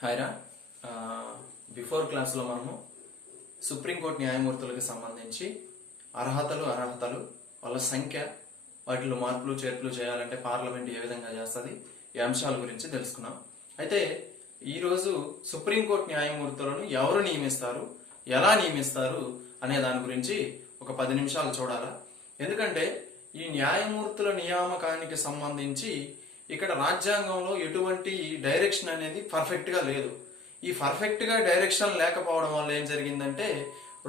హాయ్రా. Before క్లాస్లో మనము supreme court న్యాయమూర్తులకు సంబంధించి అర్హతలు వాళ్ళ సంఖ్య, వాటిలో మార్పులు చేర్పులు చేయాలంటే పార్లమెంట్ ఏ విధంగా చేస్తుంది, ఈ అంశాల గురించి తెలుసుకున్నాం. అయితే ఈరోజు సుప్రీంకోర్టు న్యాయమూర్తులను ఎవరు నియమిస్తారు, ఎలా నియమిస్తారు అనే దాని గురించి ఒక 10 నిమిషాలు చూడాలా. ఎందుకంటే ఈ న్యాయమూర్తుల నియామకానికి సంబంధించి ఇక్కడ రాజ్యాంగంలో ఎటువంటి డైరెక్షన్ అనేది పర్ఫెక్ట్ గా లేదు. ఈ పర్ఫెక్ట్ గా డైరెక్షన్ లేకపోవడం వల్ల ఏం జరిగిందంటే,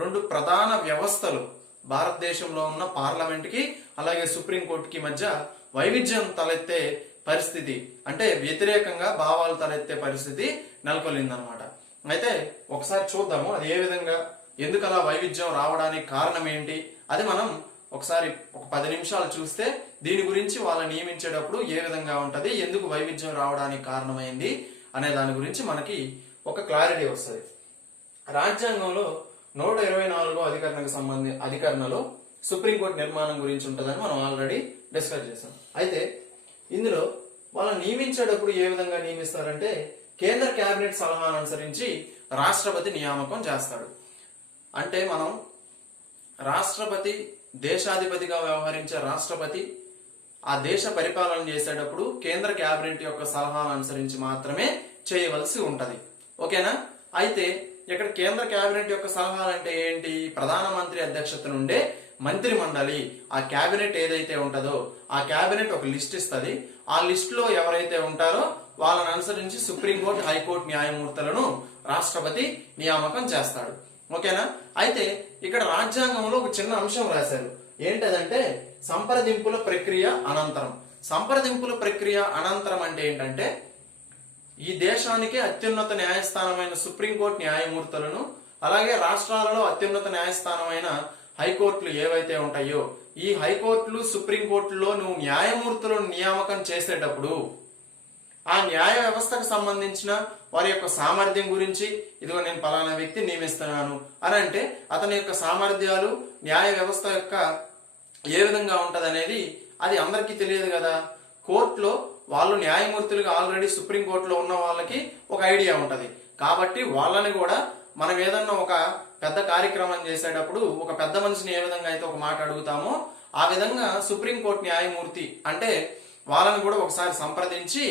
రెండు ప్రధాన వ్యవస్థలు భారతదేశంలో ఉన్న పార్లమెంట్ కి అలాగే సుప్రీంకోర్టుకి మధ్య వైవిధ్యం తలెత్తే పరిస్థితి, అంటే వ్యతిరేకంగా భావాలు తలెత్తే పరిస్థితి నెలకొల్లిందనమాట. అయితే ఒకసారి చూద్దాము అది ఏ విధంగా, ఎందుకు అలా వైవిధ్యం రావడానికి కారణం ఏంటి, అది మనం ఒకసారి ఒక 10 నిమిషాలు చూస్తే దీని గురించి వాళ్ళని నియమించేటప్పుడు ఏ విధంగా ఉంటది, ఎందుకు వైవిధ్యం రావడానికి కారణమైంది అనే దాని గురించి మనకి ఒక క్లారిటీ వస్తుంది. రాజ్యాంగంలో 124వ అధికరణలో సుప్రీంకోర్టు నిర్మాణం గురించి ఉంటుందని మనం ఆల్రెడీ డిస్కస్ చేసాం. అయితే ఇందులో వాళ్ళని నియమించేటప్పుడు ఏ విధంగా నియమిస్తారంటే, కేంద్ర కేబినెట్ సలహాను అనుసరించి రాష్ట్రపతి నియామకం చేస్తాడు. అంటే మనం రాష్ట్రపతి, దేశాధిపతిగా వ్యవహరించే రాష్ట్రపతి ఆ దేశ పరిపాలన చేసేటప్పుడు కేంద్ర కేబినెట్ యొక్క సలహాను అనుసరించి మాత్రమే చేయవలసి ఉంటది. ఓకేనా? అయితే ఇక్కడ కేంద్ర కేబినెట్ యొక్క సలహాలు అంటే ఏంటి? ప్రధానమంత్రి అధ్యక్షత నుండే మంత్రి మండలి, ఆ కేబినెట్ ఏదైతే ఉంటుందో ఆ కేబినెట్ ఒక లిస్ట్ ఇస్తుంది. ఆ లిస్ట్ లో ఎవరైతే ఉంటారో వాళ్ళని అనుసరించి సుప్రీంకోర్టు, హైకోర్టు న్యాయమూర్తులను రాష్ట్రపతి నియామకం చేస్తాడు. ఓకేనా? అయితే ఇక్కడ రాజ్యాంగంలో ఒక చిన్న అంశం రాశారు. ఏంటదంటే సంప్రదింపుల ప్రక్రియ అనంతరం. సంప్రదింపుల ప్రక్రియ అనంతరం అంటే ఏంటంటే, ఈ దేశానికి అత్యున్నత న్యాయస్థానమైన సుప్రీంకోర్టు న్యాయమూర్తులను అలాగే రాష్ట్రాలలో అత్యున్నత న్యాయస్థానమైన హైకోర్టులు ఏవైతే ఉంటాయో ఈ హైకోర్టులు, సుప్రీంకోర్టులో నువ్వు న్యాయమూర్తులను నియామకం చేసేటప్పుడు ఆ న్యాయ వ్యవస్థకు సంబంధించిన వారి యొక్క సామర్థ్యం గురించి, ఇదిగో నేను పలానా వ్యక్తి నియమిస్తున్నాను అని అంటే అతని యొక్క సామర్థ్యాలు, న్యాయ వ్యవస్థ యొక్క ఏ విధంగా ఉంటది అనేది అది అందరికీ తెలియదు కదా. కోర్టులో వాళ్ళు న్యాయమూర్తులుగా ఆల్రెడీ సుప్రీంకోర్టులో ఉన్న వాళ్ళకి ఒక ఐడియా ఉంటది. కాబట్టి వాళ్ళని కూడా మనం ఏదన్నా ఒక పెద్ద కార్యక్రమం చేసేటప్పుడు ఒక పెద్ద మనిషిని ఏ విధంగా అయితే ఒక మాట అడుగుతామో ఆ విధంగా సుప్రీంకోర్టు న్యాయమూర్తి అంటే వాళ్ళని కూడా ఒకసారి సంప్రదించి,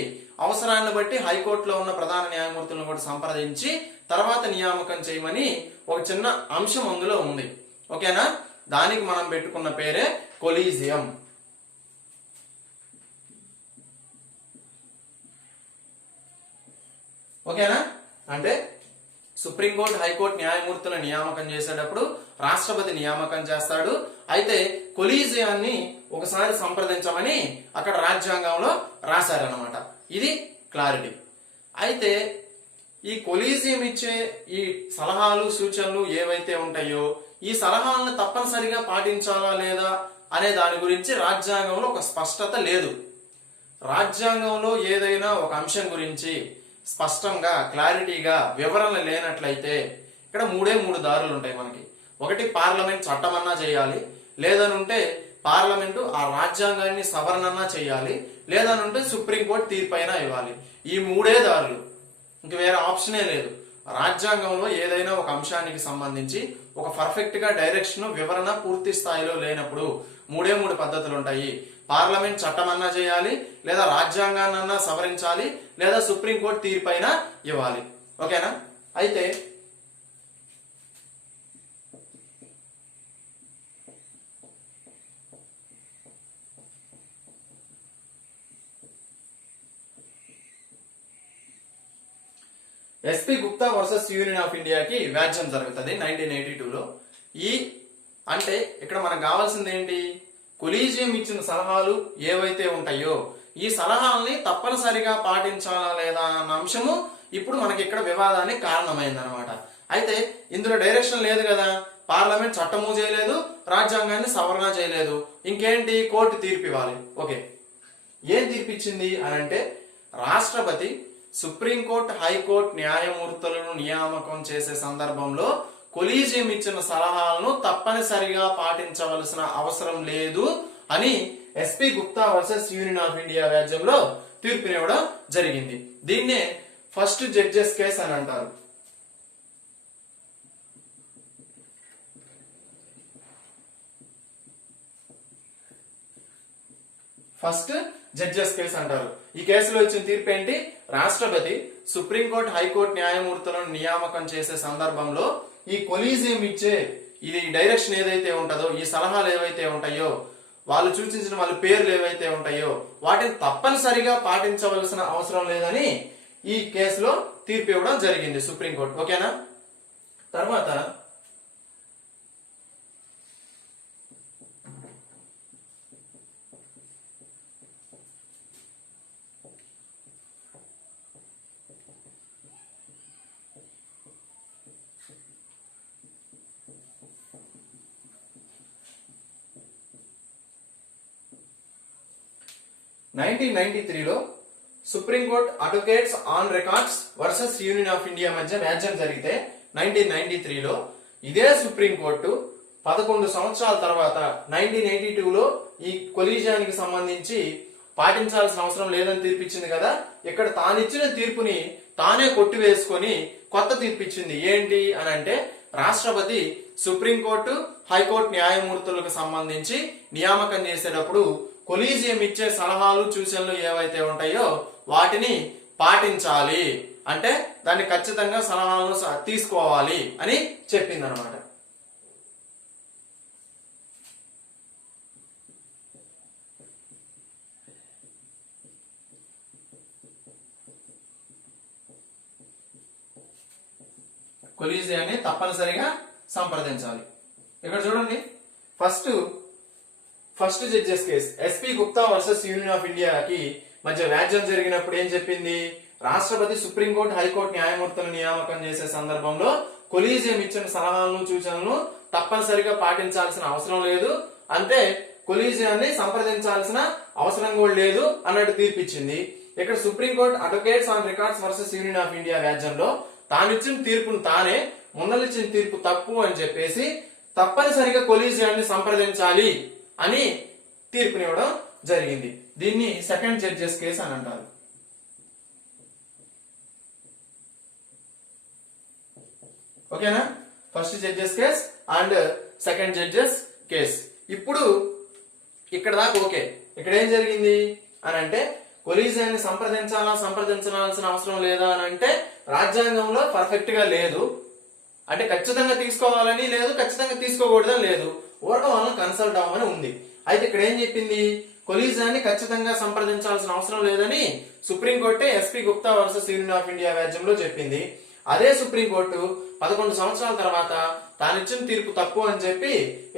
అవసరాన్ని బట్టి హైకోర్టులో ఉన్న ప్రధాన న్యాయమూర్తులను కూడా సంప్రదించి తర్వాత నియామకం చేయమని ఒక చిన్న అంశం అందులో ఉంది. ఓకేనా? దానికి మనం పెట్టుకున్న పేరే కొలీజియం. ఓకేనా? అంటే సుప్రీంకోర్టు, హైకోర్టు న్యాయమూర్తుల నియామకం చేసేటప్పుడు రాష్ట్రపతి నియామకం చేస్తాడు. అయితే కొలీజియాన్ని ఒకసారి సంప్రదించమని అక్కడ రాజ్యాంగంలో రాశారనమాట. ఇది క్లారిటీ. అయితే ఈ కొలీజియం ఇచ్చే ఈ సలహాలు, సూచనలు ఏవైతే ఉంటాయో ఈ సలహాలను తప్పనిసరిగా పాటించాలా లేదా అనే దాని గురించి రాజ్యాంగంలో ఒక స్పష్టత లేదు. రాజ్యాంగంలో ఏదైనా ఒక అంశం గురించి స్పష్టంగా, క్లారిటీగా వివరణ లేనట్లయితే ఇక్కడ 3 దారులు ఉంటాయి మనకి. ఒకటి, పార్లమెంట్ చట్టమన్నా చేయాలి, లేదనుంటే పార్లమెంటు ఆ రాజ్యాంగాన్ని సవరణన్నా చేయాలి, లేదనుంటే సుప్రీంకోర్టు తీర్పైనా ఇవ్వాలి. ఈ 3 దారులు, ఇంక వేరే ఆప్షనే లేదు. రాజ్యాంగంలో ఏదైనా ఒక అంశానికి సంబంధించి ఒక పర్ఫెక్ట్ గా డైరెక్షన్, వివరణ పూర్తి స్థాయిలో లేనప్పుడు 3 పద్ధతులు ఉంటాయి. పార్లమెంట్ చట్టమన్నా చేయాలి, లేదా రాజ్యాంగాన్నన్నా సవరించాలి, లేదా సుప్రీంకోర్టు తీర్పైనా ఇవ్వాలి. ఓకేనా? అయితే SP Gupta versus union of ఇండియాకి వ్యాజ్యం జరుగుతుంది 1982లో. ఈ అంటే ఇక్కడ మనకు కావాల్సింది ఏంటి? కొలీజియం ఇచ్చిన సలహాలు ఏవైతే ఉంటాయో ఈ సలహాలని తప్పనిసరిగా పాటించాలా లేదా అన్న అంశము ఇప్పుడు మనకి ఇక్కడ వివాదానికి కారణమైంది అనమాట. అయితే ఇందులో డైరెక్షన్ లేదు కదా, పార్లమెంట్ చట్టము చేయలేదు, రాజ్యాంగాన్ని సవరణ చేయలేదు, ఇంకేంటి? కోర్టు తీర్పు ఇవ్వాలి. ఓకే, ఏం తీర్పిచ్చింది అని అంటే, రాష్ట్రపతి సుప్రీంకోర్టు, హైకోర్టు న్యాయమూర్తులను నియామకం చేసే సందర్భంలో కొలీజియం ఇచ్చిన సలహాలను తప్పనిసరిగా పాటించవలసిన అవసరం లేదు అని SP Gupta versus union of India వ్యాజ్యంలో తీర్పునివ్వడం జరిగింది. దీన్నే ఫస్ట్ జడ్జెస్ కేస్ అని అంటారు. ఫస్ట్ జడ్జెస్ కేసు అంటారు. ఈ కేసులో ఇచ్చిన తీర్పు ఏంటి? రాష్ట్రపతి సుప్రీంకోర్టు హైకోర్టు న్యాయమూర్తులను నియామకం చేసే సందర్భంలో ఈ కొలీజియం ఇచ్చే ఇది డైరెక్షన్ ఏదైతే ఉంటుందో, ఈ సలహాలు ఏవైతే ఉంటాయో, వాళ్ళు సూచించిన వాళ్ళ పేర్లు ఏవైతే ఉంటాయో వాటిని తప్పనిసరిగా పాటించవలసిన అవసరం లేదని ఈ కేసులో తీర్పు ఇవ్వడం జరిగింది సుప్రీంకోర్టు. ఓకేనా? తర్వాత 1993లో supreme court advocates on records versus union of India మధ్య వ్యాజ్యం జరిగితే 1993లో ఇదే సుప్రీంకోర్టు 11 సంవత్సరాల తర్వాత 1982లో ఈ కొలీజియానికి సంబంధించి పాటించాల్సిన అవసరం లేదని తీర్పిచ్చింది కదా. ఇక్కడ తానిచ్చిన తీర్పుని తానే కొట్టివేసుకొని కొత్త తీర్పిచ్చింది. ఏంటి అని అంటే, రాష్ట్రపతి సుప్రీంకోర్టు హైకోర్టు న్యాయమూర్తులకు సంబంధించి నియామకం చేసేటప్పుడు కొలీజియం ఇచ్చే సలహాలు సూచనలు ఏవైతే ఉంటాయో వాటిని పాటించాలి, అంటే దాన్ని ఖచ్చితంగా సలహాలను తీసుకోవాలి అని చెప్పింది అనమాట. కొలీజియాన్ని తప్పనిసరిగా సంప్రదించాలి. ఇక్కడ చూడండి, first judges case SP Gupta versus union of ఇండియాకి మధ్య వ్యాజ్యం జరిగినప్పుడు ఏం చెప్పింది? రాష్ట్రపతి సుప్రీంకోర్టు హైకోర్టు న్యాయమూర్తులను నియామకం చేసే సందర్భంలో కొలీజియం ఇచ్చిన సలహాలను సూచనలను తప్పనిసరిగా పాటించాల్సిన అవసరం లేదు, అంటే కొలీజియాన్ని సంప్రదించాల్సిన అవసరం కూడా లేదు అన్నట్టు తీర్పిచ్చింది. ఇక్కడ supreme court advocates on records versus union of India వ్యాజ్యంలో తానిచ్చిన తీర్పును తానే ముందలిచ్చిన తీర్పు తప్పు అని చెప్పేసి తప్పనిసరిగా కొలీజియాన్ని సంప్రదించాలి అని తీర్పునివ్వడం జరిగింది. దీన్ని సెకండ్ జడ్జెస్ కేసు అని అంటారు. ఓకేనా? First judges case and second judges case. ఇప్పుడు ఇక్కడ దాకా ఓకే. ఇక్కడ ఏం జరిగింది అని అంటే, కొలీజియాన్ని సంప్రదించాల్సిన అవసరం లేదా అని అంటే రాజ్యాంగంలో పర్ఫెక్ట్ గా లేదు, అంటే ఖచ్చితంగా తీసుకోవాలని లేదు, ఖచ్చితంగా తీసుకోకూడదని లేదు, ఊరక వాళ్ళని కన్సల్ట్ అవ్వమని ఉంది. అయితే ఇక్కడ ఏం చెప్పింది? కొలీజియాన్ని ఖచ్చితంగా సంప్రదించాల్సిన అవసరం లేదని సుప్రీంకోర్టే SP Gupta versus union of India వ్యాజ్యంలో చెప్పింది. అదే సుప్రీంకోర్టు 11 సంవత్సరాల తర్వాత తానిచ్చిన తీర్పు తప్పు అని చెప్పి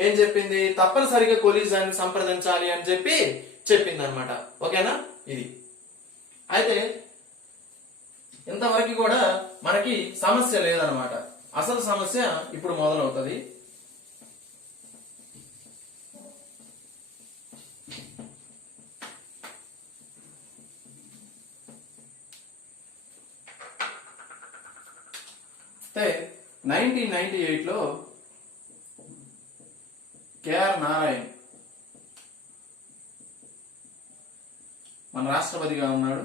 ఏం చెప్పింది? తప్పనిసరిగా కొలీజియాన్ని సంప్రదించాలి అని చెప్పి చెప్పింది అనమాట. ఓకేనా? ఇది అయితే ఇంతవరకు కూడా మనకి సమస్య లేదనమాట. అసలు సమస్య ఇప్పుడు మొదలవుతుంది. అయితే 1998లో కేఆర్ నారాయణ్ మన రాష్ట్రపతిగా ఉన్నాడు.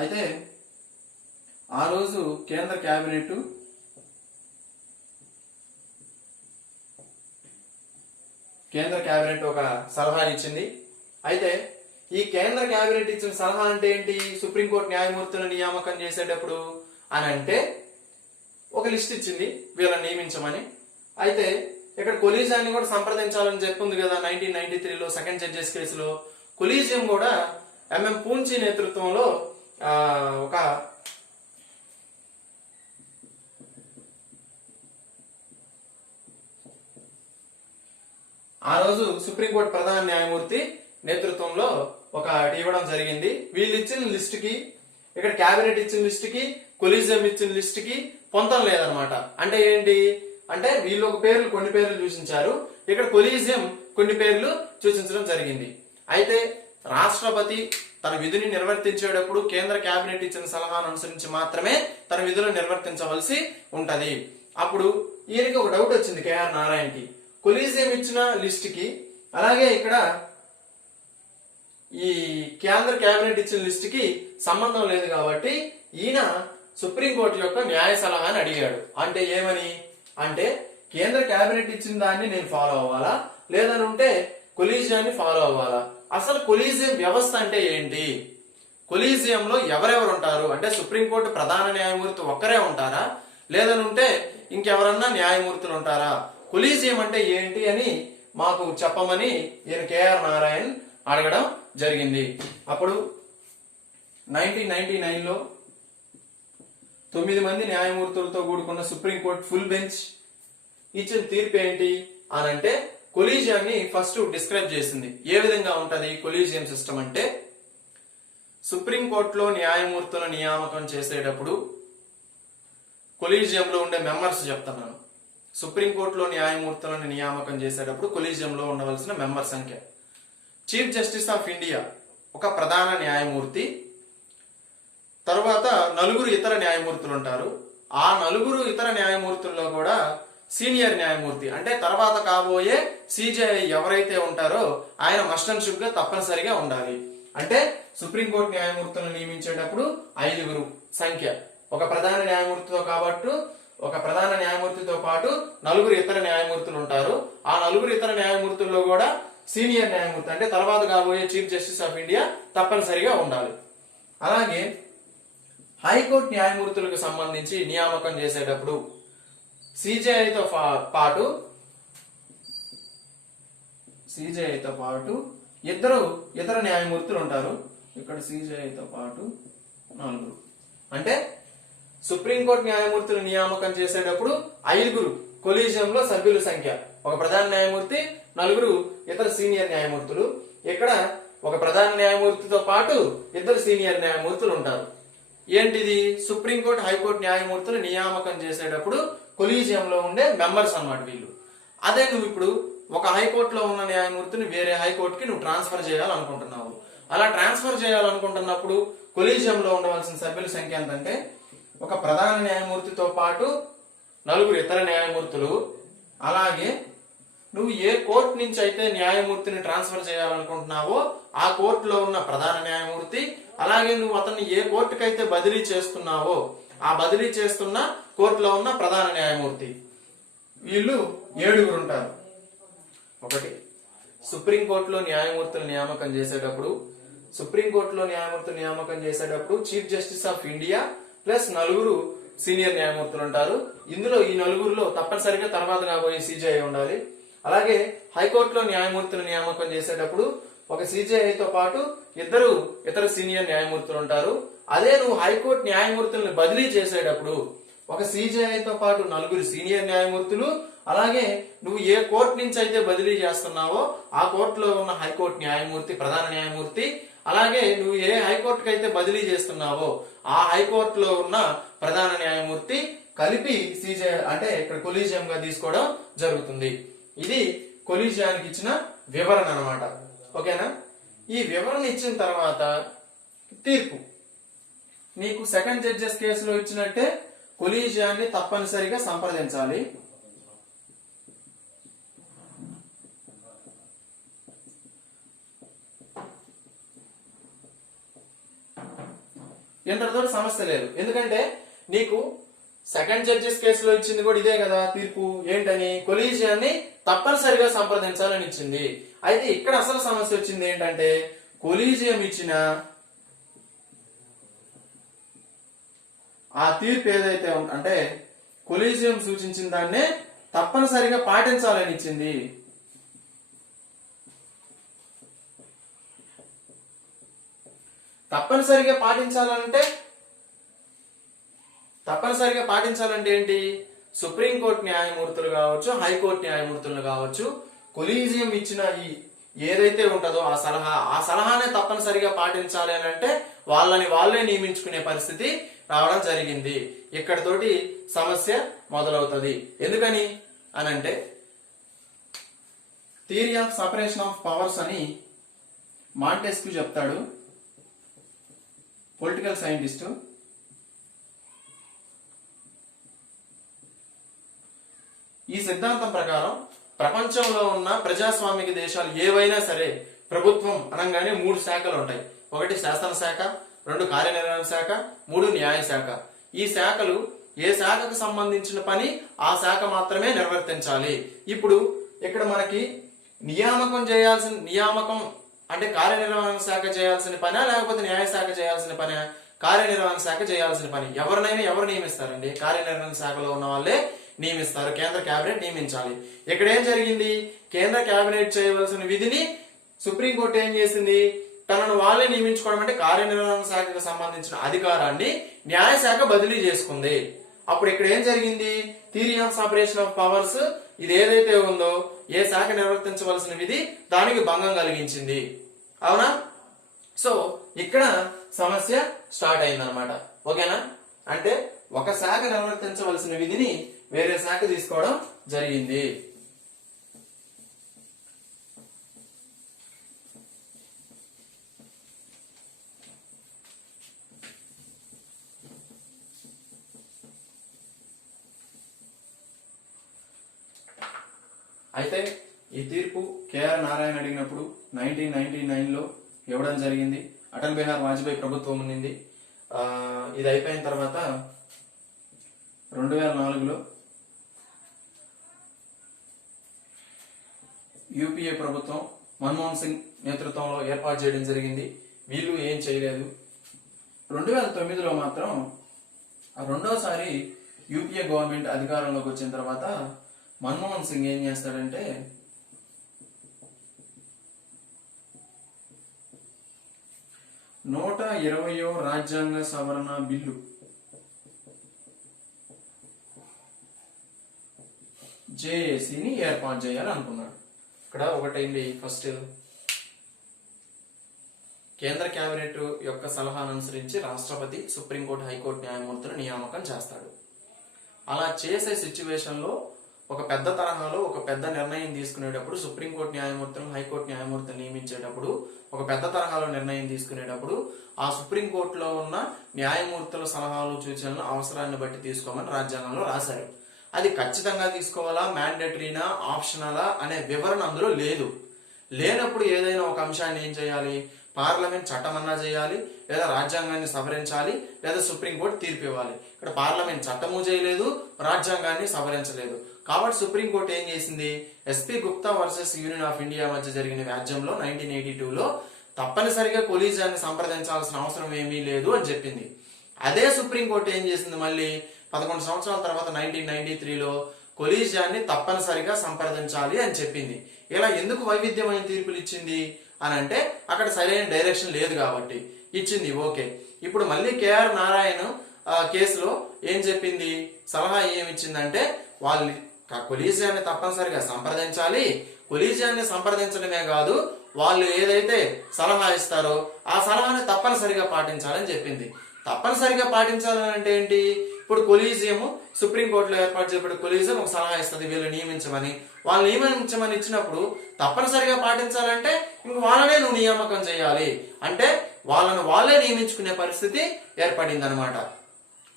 అయితే ఆ రోజు కేంద్ర కేబినెట్ ఒక సలహా ఇచ్చింది. అయితే ఈ కేంద్ర కేబినెట్ ఇచ్చిన సలహా అంటే ఏంటి? సుప్రీంకోర్టు న్యాయమూర్తులను నియామకం చేసేటప్పుడు అని అంటే ఒక లిస్ట్ ఇచ్చింది వీళ్ళని నియమించమని. అయితే ఇక్కడ కొలీజియాన్ని కూడా సంప్రదించాలని చెప్పింది కదా 1993లో సెకండ్ జడ్జెస్ కేసులో. కొలీజియం కూడా ఎంఎం పూంచి నేతృత్వంలో ఒక ఆ రోజు సుప్రీంకోర్టు ప్రధాన న్యాయమూర్తి నేతృత్వంలో ఒక ఇవ్వడం జరిగింది. వీళ్ళు ఇచ్చిన లిస్ట్ కి, ఇక్కడ కేబినెట్ ఇచ్చిన లిస్ట్ కి, కొలీజియం ఇచ్చిన లిస్ట్ కి పొంతం లేదనమాట. అంటే ఏంటి అంటే, వీళ్ళు కొన్ని పేర్లు సూచించారు, ఇక్కడ కొలీజియం కొన్ని పేర్లు సూచించడం జరిగింది. అయితే రాష్ట్రపతి తన విధిని నిర్వర్తించేటప్పుడు కేంద్ర కేబినెట్ ఇచ్చిన సలహాను అనుసరించి మాత్రమే తన విధులను నిర్వర్తించవలసి ఉంటది. అప్పుడు ఈయనకి ఒక డౌట్ వచ్చింది కేఆర్ నారాయణకి. కొలీజియం ఇచ్చిన లిస్ట్ కి అలాగే ఇక్కడ ఈ కేంద్ర కేబినెట్ ఇచ్చిన లిస్ట్ కి సంబంధం లేదు కాబట్టి ఈయన సుప్రీంకోర్టు యొక్క న్యాయ సలహాని అడిగాడు. అంటే ఏమని అంటే కేంద్ర కేబినెట్ ఇచ్చిన దాన్ని నేను ఫాలో అవ్వాలా లేదని ఉంటే కొలీజియాన్ని ఫాలో అవ్వాలా, అసలు కొలీజియం వ్యవస్థ అంటే ఏంటి, కొలీజియంలో ఎవరెవరు ఉంటారు, అంటే సుప్రీంకోర్టు ప్రధాన న్యాయమూర్తి ఒక్కరే ఉంటారా లేదని ఉంటే ఇంకెవరన్నా న్యాయమూర్తులు ఉంటారా, కొలీజియం అంటే ఏంటి అని మాకు చెప్పమని ఈయన కేఆర్ నారాయణ్ అడగడం జరిగింది. అప్పుడు 1999లో 9 మంది న్యాయమూర్తులతో కూడుకున్న సుప్రీంకోర్టు ఫుల్ బెంచ్ ఇచ్చిన తీర్పు ఏంటి అని అంటే కొలీజియాన్ని ఫస్ట్ డిస్క్రైబ్ చేసింది. ఏ విధంగా ఉంటది కొలీజియం సిస్టమ్ అంటే, సుప్రీంకోర్టులో న్యాయమూర్తుల నియామకం చేసేటప్పుడు కొలీజియంలో ఉండే మెంబర్స్ చెప్తున్నాను. సుప్రీంకోర్టులో న్యాయమూర్తులను నియామకం చేసేటప్పుడు కొలీజియంలో ఉండవలసిన మెంబర్ సంఖ్య: చీఫ్ జస్టిస్ ఆఫ్ ఇండియా ఒక ప్రధాన న్యాయమూర్తి, తరువాత 9 ఇతర న్యాయమూర్తులు ఉంటారు. ఆ 9 ఇతర న్యాయమూర్తుల్లో కూడా సీనియర్ న్యాయమూర్తి అంటే తర్వాత కాబోయే సిజేఐ ఎవరైతే ఉంటారో ఆయన మస్ట్ అండ్ షుడ్ గా తప్పనిసరిగా ఉండాలి. అంటే సుప్రీంకోర్టు న్యాయమూర్తులను నియమించేటప్పుడు 5 సంఖ్య, ఒక ప్రధాన న్యాయమూర్తితో కాబట్టి ఒక ప్రధాన న్యాయమూర్తితో పాటు 9 ఇతర న్యాయమూర్తులు ఉంటారు. ఆ 9 ఇతర న్యాయమూర్తుల్లో కూడా సీనియర్ న్యాయమూర్తి అంటే తర్వాత కాబోయే చీఫ్ జస్టిస్ ఆఫ్ ఇండియా తప్పనిసరిగా ఉండాలి. అలాగే హైకోర్టు న్యాయమూర్తులకు సంబంధించి నియామకం చేసేటప్పుడు సిజేఐతో పాటు 2 ఇతర న్యాయమూర్తులు ఉంటారు. ఇక్కడ సిజేఐతో పాటు 4. అంటే సుప్రీంకోర్టు న్యాయమూర్తులు నియామకం చేసేటప్పుడు 5 కొలీజియంలో సభ్యుల సంఖ్య, ఒక ప్రధాన న్యాయమూర్తి, 4 ఇతర సీనియర్ న్యాయమూర్తులు. ఇక్కడ ఒక ప్రధాన న్యాయమూర్తితో పాటు 2 సీనియర్ న్యాయమూర్తులు ఉంటారు. ఏంటిది సుప్రీంకోర్టు హైకోర్టు న్యాయమూర్తులు నియామకం చేసేటప్పుడు కొలీజియంలో ఉండే మెంబర్స్ అన్నమాట వీళ్ళు. అదే నువ్వు ఇప్పుడు ఒక హైకోర్టులో ఉన్న న్యాయమూర్తిని వేరే హైకోర్టుకి నువ్వు ట్రాన్స్ఫర్ చేయాలనుకుంటున్నావు. అలా ట్రాన్స్ఫర్ చేయాలనుకుంటున్నప్పుడు కొలీజియంలో ఉండవలసిన సభ్యుల సంఖ్య ఎంతంటే, ఒక ప్రధాన న్యాయమూర్తితో పాటు 4 ఇతర న్యాయమూర్తులు, అలాగే నువ్వు ఏ కోర్టు నుంచి అయితే న్యాయమూర్తిని ట్రాన్స్ఫర్ చేయాలనుకుంటున్నావో ఆ కోర్టులో ఉన్న ప్రధాన న్యాయమూర్తి, అలాగే నువ్వు అతన్ని ఏ కోర్టుకైతే బదిలీ చేస్తున్నావో ఆ బదిలీ చేస్తున్న కోర్టులో ఉన్న ప్రధాన న్యాయమూర్తి. వీళ్ళు 7 ఉంటారు. ఒకటి, సుప్రీంకోర్టులో న్యాయమూర్తుల నియామకం చేసేటప్పుడు chief justice of India plus 4 senior న్యాయమూర్తులు ఉంటారు. ఇందులో ఈ 4లో తప్పనిసరిగా తర్వాత కాబోయే సిజేఐ ఉండాలి. అలాగే హైకోర్టులో న్యాయమూర్తుల నియామకం చేసేటప్పుడు ఒక సిజేఐతో పాటు 2 ఇతర సీనియర్ న్యాయమూర్తులు ఉంటారు. అదే నువ్వు హైకోర్టు న్యాయమూర్తులను బదిలీ చేసేటప్పుడు ఒక సిజేఐతో పాటు 4 సీనియర్ న్యాయమూర్తులు, అలాగే నువ్వు ఏ కోర్టు నుంచి అయితే బదిలీ చేస్తున్నావో ఆ కోర్టులో ఉన్న హైకోర్టు న్యాయమూర్తి ప్రధాన న్యాయమూర్తి, అలాగే నువ్వు ఏ హైకోర్టుకి అయితే బదిలీ చేస్తున్నావో ఆ హైకోర్టులో ఉన్న ప్రధాన న్యాయమూర్తి కలిపి సిజే అంటే ఇక్కడ కొలీజియం గా తీసుకోవడం జరుగుతుంది. ఇది కొలీజియానికి ఇచ్చిన వివరణ అన్నమాట. ఓకేనా? ఈ వివరణ ఇచ్చిన తర్వాత తీర్పు నీకు సెకండ్ జడ్జెస్ కేసులో ఇచ్చినట్టే కొలీజియాన్ని తప్పనిసరిగా సంప్రదించాలి. ఇంతటితో సమస్య లేదు. ఎందుకంటే నీకు సెకండ్ జడ్జెస్ కేసులో ఇచ్చింది కూడా ఇదే కదా తీర్పు. ఏంటని? కొలీజియాన్ని తప్పనిసరిగా సంప్రదించాలని ఇచ్చింది. అయితే ఇక్కడ అసలు సమస్య వచ్చింది ఏంటంటే, కొలీజియం ఇచ్చిన ఆ తీర్పు ఏదైతే అంటే కొలీజియం సూచించిన దాన్నే తప్పనిసరిగా పాటించాలని ఇచ్చింది. తప్పనిసరిగా పాటించాలంటే ఏంటి? సుప్రీంకోర్టు న్యాయమూర్తులు కావచ్చు, హైకోర్టు న్యాయమూర్తులు కావచ్చు, కొలీజియం ఇచ్చిన ఈ ఏదైతే ఉంటుందో ఆ సలహానే తప్పనిసరిగా పాటించాలి అని అంటే వాళ్ళే నియమించుకునే పరిస్థితి రావడం జరిగింది. ఇక్కడితోటి సమస్య మొదలవుతుంది. ఎందుకని అనంటే theory of separation of powers అని మాంటెస్క్యూ చెప్తాడు, పొలిటికల్ సైంటిస్ట్. ఈ సిద్ధాంతం ప్రకారం ప్రపంచంలో ఉన్న ప్రజాస్వామిక దేశాలు ఏవైనా సరే ప్రభుత్వం అనగానే 3 శాఖలు ఉంటాయి. ఒకటి శాసనశాఖ, 2 కార్యనిర్వహణ శాఖ, 3 న్యాయ శాఖ. ఈ శాఖలు ఏ శాఖకు సంబంధించిన పని ఆ శాఖ మాత్రమే నిర్వర్తించాలి. ఇప్పుడు ఇక్కడ మనకి నియామకం అంటే కార్యనిర్వహణ శాఖ చేయాల్సిన పనా లేకపోతే న్యాయ శాఖ చేయాల్సిన పనా? కార్యనిర్వహణ శాఖ చేయాల్సిన పని. ఎవరినైనా ఎవరు నియమిస్తారండి? కార్యనిర్వహణ శాఖలో ఉన్న వాళ్ళే నియమిస్తారు. కేంద్ర కేబినెట్ నియమించాలి. ఇక్కడ ఏం జరిగింది? కేంద్ర కేబినెట్ చేయవలసిన విధిని సుప్రీంకోర్టు ఏం చేసింది? తనను వాళ్ళే నియమించుకోవడం అంటే కార్యనిర్వహణ శాఖకు సంబంధించిన అధికారాన్ని న్యాయశాఖ బదిలీ చేసుకుంది. అప్పుడు ఇక్కడ ఏం జరిగింది? Theory of separation of powers ఇది ఏదైతే ఉందో ఏ శాఖ నిర్వర్తించవలసిన విధి దానికి భంగం కలిగించింది. అవునా? సో ఇక్కడ సమస్య స్టార్ట్ అయిందనమాట. ఓకేనా? అంటే ఒక శాఖ నిర్వర్తించవలసిన విధిని వేరే శాఖ తీసుకోవడం జరిగింది. అయితే ఈ తీర్పు కేఆర్ నారాయణ అడిగినప్పుడు 1999లో ఇవ్వడం జరిగింది. అటల్ బిహారీ వాజ్పేయి ప్రభుత్వం ఉన్నింది. ఇది అయిపోయిన తర్వాత 2004లో యూపీఏ ప్రభుత్వం మన్మోహన్ సింగ్ నేతృత్వంలో ఏర్పాటు చేయడం జరిగింది. వీళ్ళు ఏం చేయలేదు. 2009లో మాత్రం రెండోసారి యూపీఏ గవర్నమెంట్ అధికారంలోకి వచ్చిన తర్వాత మన్మోహన్ సింగ్ ఏం చేస్తాడంటే 120వ రాజ్యాంగ సవరణ బిల్లు జేఏసీని ఏర్పాటు చేయాలని అనుకున్నాడు. ఇక్కడ ఒకటైంది. ఫస్ట్ కేంద్ర కేబినెట్ యొక్క సలహాను అనుసరించి రాష్ట్రపతి సుప్రీంకోర్టు హైకోర్టు న్యాయమూర్తులు నియామకం చేస్తాడు. అలా చేసే సిచ్యువేషన్ లో ఒక పెద్ద తరహాలో ఒక పెద్ద నిర్ణయం తీసుకునేటప్పుడు సుప్రీంకోర్టు న్యాయమూర్తులు హైకోర్టు న్యాయమూర్తులు నియమించేటప్పుడు ఒక పెద్ద తరహాలో నిర్ణయం తీసుకునేటప్పుడు ఆ సుప్రీంకోర్టులో ఉన్న న్యాయమూర్తుల సలహాలు సూచనలు అవసరాన్ని బట్టి తీసుకోమని రాజ్యాంగంలో రాశారు. అది ఖచ్చితంగా తీసుకోవాలా, మ్యాండేటరీనా, ఆప్షనలా అనే వివరణ అందులో లేదు. లేనప్పుడు ఏదైనా ఒక అంశాన్ని ఏం చేయాలి? పార్లమెంట్ చట్టమన్నా చేయాలి, లేదా రాజ్యాంగాన్ని సవరించాలి, లేదా సుప్రీంకోర్టు తీర్పు ఇవ్వాలి. ఇక్కడ పార్లమెంట్ చట్టము చేయలేదు, రాజ్యాంగాన్ని సవరించలేదు. కాబట్టి సుప్రీంకోర్టు ఏం చేసింది? SP Gupta versus union of India మధ్య జరిగిన వ్యాజ్యంలో 1982లో తప్పనిసరిగా కొలీజియాన్ని సంప్రదించాల్సిన అవసరం ఏమీ లేదు అని చెప్పింది. అదే సుప్రీంకోర్టు ఏం చేసింది? మళ్ళీ 11 సంవత్సరాల తర్వాత 1993లో కొలీజియాన్ని తప్పనిసరిగా సంప్రదించాలి అని చెప్పింది. ఇలా ఎందుకు వైవిధ్యమైన తీర్పులు ఇచ్చింది అని అంటే అక్కడ సరైన డైరెక్షన్ లేదు కాబట్టి ఇచ్చింది. ఓకే, ఇప్పుడు మళ్ళీ కేఆర్ నారాయణ కేసులో ఏం చెప్పింది? సలహా ఏమిచ్చిందంటే వాళ్ళు కొలీజియాన్ని తప్పనిసరిగా సంప్రదించాలి. కొలీజియాన్ని సంప్రదించడమే కాదు, వాళ్ళు ఏదైతే సలహా ఇస్తారో ఆ సలహాని తప్పనిసరిగా పాటించాలని చెప్పింది. తప్పనిసరిగా పాటించాలని అంటే ఏంటి? ఇప్పుడు కొలీజియం సుప్రీంకోర్టులో ఏర్పాటు చేయబడి కొలీజియం ఒక సలహా ఇస్తుంది వీళ్ళు నియమించమని. వాళ్ళు నియమించమని ఇచ్చినప్పుడు తప్పనిసరిగా పాటించాలంటే ఇంక వాళ్ళనే నువ్వు నియామకం చేయాలి. అంటే వాళ్ళను వాళ్ళే నియమించుకునే పరిస్థితి ఏర్పడింది అనమాట.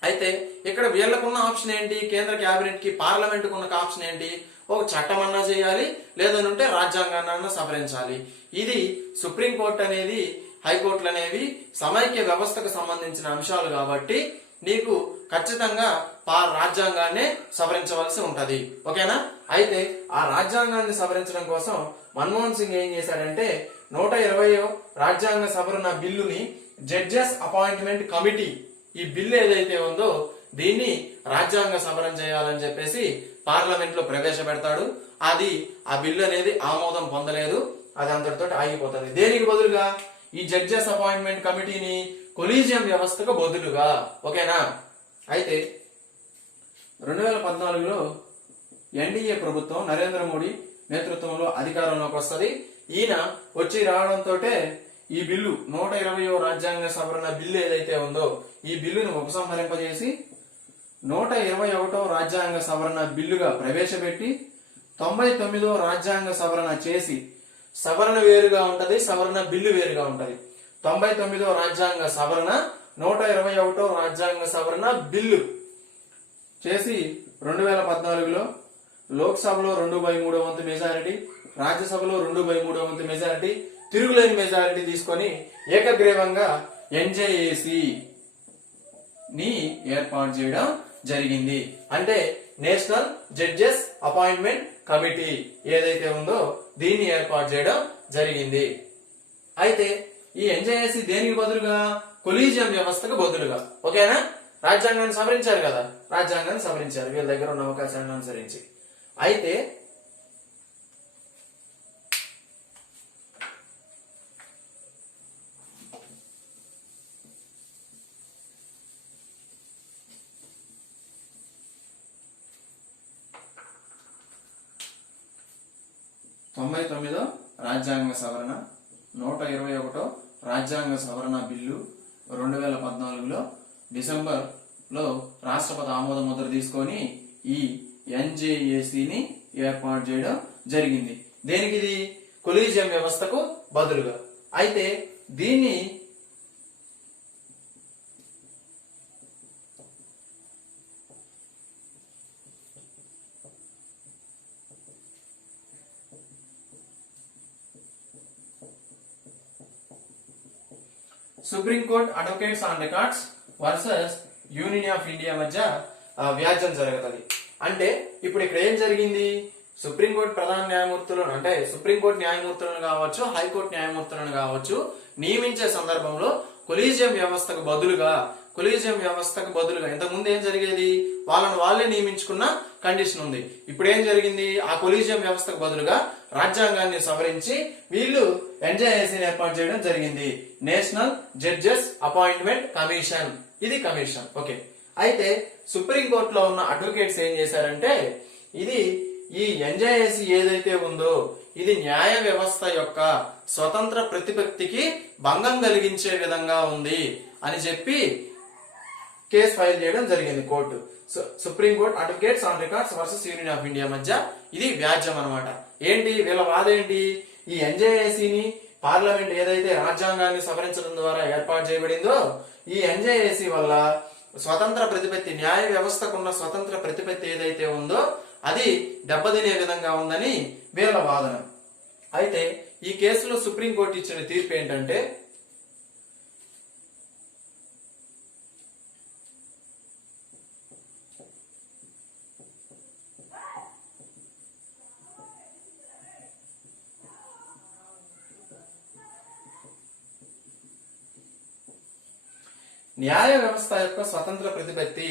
అయితే ఇక్కడ వీళ్ళకున్న ఆప్షన్ ఏంటి? కేంద్ర కేబినెట్ కి పార్లమెంట్ కు ఉన్న ఆప్షన్ ఏంటి? ఒక చట్టం అన్నా చేయాలి, లేదనంటే రాజ్యాంగాన్ని సవరించాలి. ఇది సుప్రీంకోర్టు అనేది హైకోర్టులు అనేవి సమైక్య వ్యవస్థకు సంబంధించిన అంశాలు కాబట్టి నీకు ఖచ్చితంగా రాజ్యాంగాన్ని సవరించవలసి ఉంటది. ఓకేనా? అయితే ఆ రాజ్యాంగాన్ని సవరించడం కోసం మన్మోహన్ సింగ్ ఏం చేశాడంటే 120వ రాజ్యాంగ సవరణ బిల్లుని జడ్జెస్ అపాయింట్మెంట్ కమిటీ, ఈ బిల్లు ఏదైతే ఉందో దీన్ని రాజ్యాంగ సవరణ చేయాలని చెప్పేసి పార్లమెంట్ లో ప్రవేశపెడతాడు. ఆ బిల్లు అనేది ఆమోదం పొందలేదు. అది అంతటితో ఆగిపోతుంది. దేనికి బదులుగా? ఈ జడ్జెస్ అపాయింట్మెంట్ కమిటీని కొలీజియం వ్యవస్థకు బదులుగా. ఓకేనా? అయితే 2014లో ఎన్డీఏ ప్రభుత్వం నరేంద్ర మోడీ నేతృత్వంలో అధికారంలోకి వస్తుంది. ఈయన వచ్చి రావడంతో ఈ బిల్లు 120వ రాజ్యాంగ సవరణ బిల్లు ఏదైతే ఉందో ఈ బిల్లును ఉపసంహరింపజేసి 121వ రాజ్యాంగ సవరణ బిల్లుగా ప్రవేశపెట్టి 99వ రాజ్యాంగ సవరణ చేసి, సవరణ వేరుగా ఉంటది, సవరణ బిల్లు వేరుగా ఉంటది. 99వ రాజ్యాంగ సవరణ 121వ రాజ్యాంగ సవరణ బిల్లు చేసి 2014లో లోక్సభలో 2/3 వంతు మెజారిటీ, రాజ్యసభలో 2/3 వంతు మెజారిటీ, తిరుగులేని మెజారిటీ తీసుకొని ఏకగ్రీవంగా ఎన్జేఏసీ ని ఏర్పాటు చేయడం జరిగింది. అంటే నేషనల్ జడ్జెస్ అపాయింట్మెంట్ కమిటీ ఏదైతే ఉందో దీన్ని ఏర్పాటు చేయడం జరిగింది. అయితే ఈ ఎన్జేఏసీ దేనికి బదులుగా? కొలీజియం వ్యవస్థకు బదులుగా. ఓకేనా? రాజ్యాంగాన్ని సవరించారు కదా, రాజ్యాంగాన్ని సవరించారు వీళ్ళ దగ్గర ఉన్న అవకాశాన్ని అనుసరించి. అయితే తొంభై 99వ రాజ్యాంగ సవరణ, 121వ రాజ్యాంగ సవరణ బిల్లు 2014లో డిసెంబర్లో రాష్ట్రపతి ఆమోద ముద్ర తీసుకొని ఈ ఎన్జేఏసీని ఏర్పాటు చేయడం జరిగింది. దేనికి? ఇది కొలీజియం వ్యవస్థకు బదులుగా. అయితే దీన్ని supreme court advocates on records versus union of India మధ్య వ్యాజ్యం జరుగుతుంది. అంటే ఇప్పుడు ఇక్కడ ఏం జరిగింది? సుప్రీంకోర్టు ప్రధాన న్యాయమూర్తులను, అంటే సుప్రీంకోర్టు న్యాయమూర్తులను కావచ్చు, హైకోర్టు న్యాయమూర్తులను కావచ్చు నియమించే సందర్భంలో కొలీజియం వ్యవస్థకు బదులుగా ఇంతకుముందు ఏం జరిగేది? వాళ్ళని వాళ్ళే నియమించుకున్న కండిషన్ ఉంది. ఇప్పుడు ఏం జరిగింది? ఆ కొలీజియం వ్యవస్థకు బదులుగా రాజ్యాంగాన్ని సవరించి వీళ్ళు ఎన్జేఏసీని ఏర్పాటు చేయడం జరిగింది. National judges appointment commission. ఇది కమిషన్. ఓకే. అయితే సుప్రీంకోర్టులో ఉన్న అడ్వకేట్స్ ఏం చేశారంటే, ఈ ఎన్జేఏసీ ఏదైతే ఉందో ఇది న్యాయ వ్యవస్థ యొక్క స్వతంత్ర ప్రతిపత్తికి భంగం కలిగించే విధంగా ఉంది అని చెప్పి కేసు ఫైల్ చేయడం జరిగింది court. Supreme court advocates on records versus union of India మధ్య ఇది వ్యాజ్యం అన్నమాట. ఏంటి వీళ్ళ వాదం? ఏంటి? ఈ ఎన్జేఏసీని పార్లమెంట్ ఏదైతే రాజ్యాంగాన్ని సవరించడం ద్వారా ఏర్పాటు చేయబడిందో ఈ ఎన్జేఏసీ వల్ల స్వతంత్ర ప్రతిపత్తి, న్యాయ వ్యవస్థకున్న స్వతంత్ర ప్రతిపత్తి ఏదైతే ఉందో అది దెబ్బతినే విధంగా ఉందని వీళ్ళ వాదన. అయితే ఈ కేసులో సుప్రీంకోర్టు ఇచ్చిన తీర్పు ఏంటంటే, న్యాయ వ్యవస్థ యొక్క స్వతంత్ర ప్రతిపత్తి